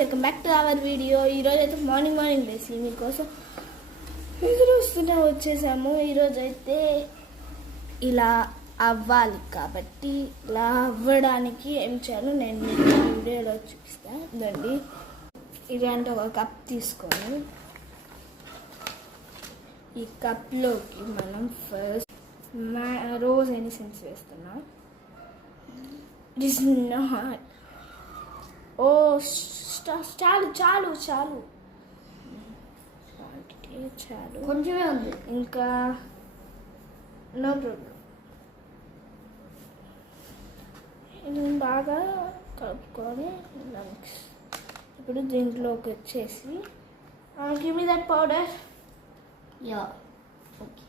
Welcome back to our video. ఈరోజు అయితే morning లేసి మీకోసం ఎదురుస్తూనే వచ్చేసాము. ఈరోజు అయితే ఇలా అవ్వాలి కాబట్టి ఇలా అవ్వడానికి ఏం చేయాలో నేను మీకు వీడియోలో చూపిస్తాను. ఇదండి, ఇది అంటే ఒక కప్ తీసుకొని ఈ కప్లోకి మనం ఫస్ట్ రోజ్ ఎసెన్స్ వేస్తున్నాం. ఇట్ ఈస్ నాట్ చాలు చాలు చాలు చాలు, కొంచెమే ఉంది ఇంకా. No problem. ఇది బాగా కలుపుకొని ఇప్పుడు దీంట్లోకి వచ్చేసి give me that powder. Yeah okay,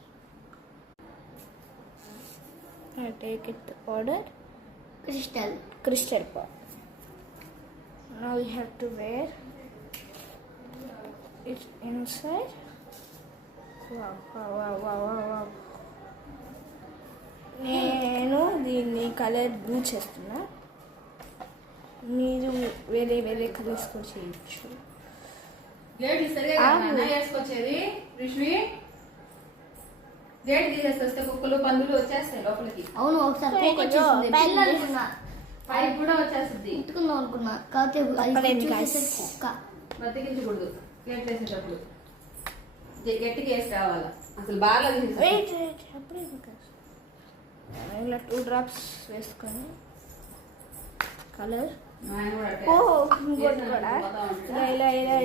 I take it the powder, crystal powder. Now we have to wear it inside. Wow. నేను దీన్ని కలర్ బ్లూ చేస్తున్నా. మీరు వేరే కలర్స్ కూడా చేయొచ్చు. వేసుకొచ్చేది రిష్మి గేట్ తీసేస్తే కుక్కలు పందులు వచ్చేస్తాయి లోపలికి. అవును, ఒకసారి పైకి కూడా వచ్చేస్తుంది. ఇంటుకుందాం అనుకున్నా, కాకపోతే కుక్క బతికించకూడదు. గేట్ వేసేటప్పుడు గట్టిగా వేసి రావాలా. అసలు బాగా అప్పుడే ఇలా 2 drops వేసుకొని కలర్ ఇంకోటి కూడా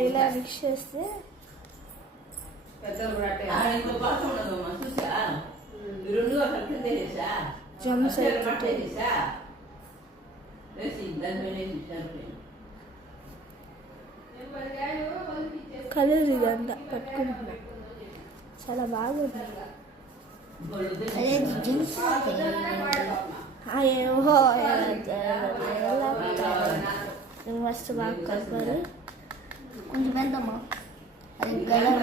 ఇలా మిక్స్ చేస్తే జమ్స్ కలర్ ఇదంతా పట్టుకుంటున్నా. చాలా బాగుంది. మస్తు బాగా కలపాలి. కొంచెం పెద్దమ్మా, అది కలర్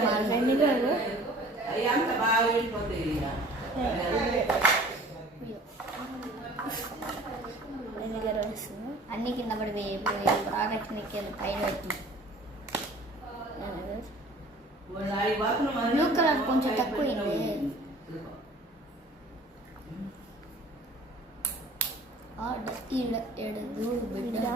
వెనిగర్ వేస్తున్నా. అన్ని కింద పడి ప్రాడక్ట్ పైన పెట్టింది. బ్లూ కలర్ కొంచెం తక్కువైంది. ఎడదు బిడ్డ